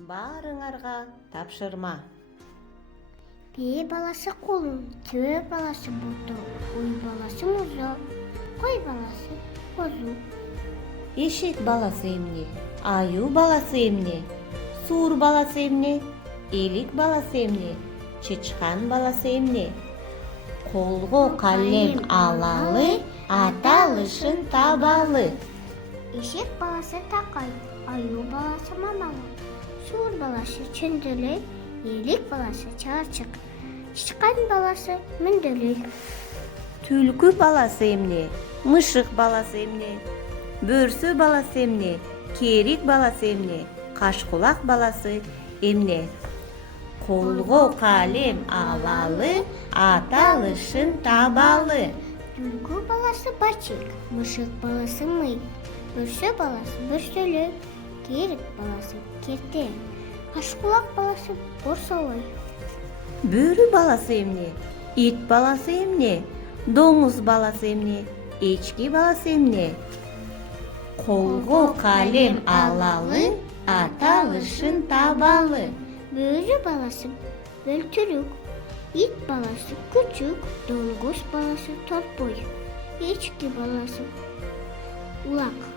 баарыңарга тапшырма. Бие баласы колун, түйе баласы буту, уй баласы музу, кой баласы козу. Эшек баласы эмне, аю баласы эмне, суур баласы эмне, элик баласы эмне, чычкан баласы эмне. Колго калем алалы, аталышын табалы. Эшек баласы такай, аю баласы мамалы, суур баласы чөндөлөй, элик баласы чарчык, чычкан баласы мүндөлөй. Түлкү баласы эмне, мышык баласы эмне, бөрсө баласы эмне, керик баласы эмне, кашкулак баласы эмне. Колго калем алалы, аталышын табалы. Түлкү баласы бачык, мышык баласы мый, бөрсө баласы бөрсөлөй, керик баласы керте, кашкулак баласы борсолой. Бөрү баласы эмне, ит баласы эмне, доңуз баласы эмне, эчки баласы эмне. Колго калем алалы, аталышын табалы. Бөрү баласы бөлтүрүк, ит баласы күчүк, доңуз баласы торпой, эчки баласы улак.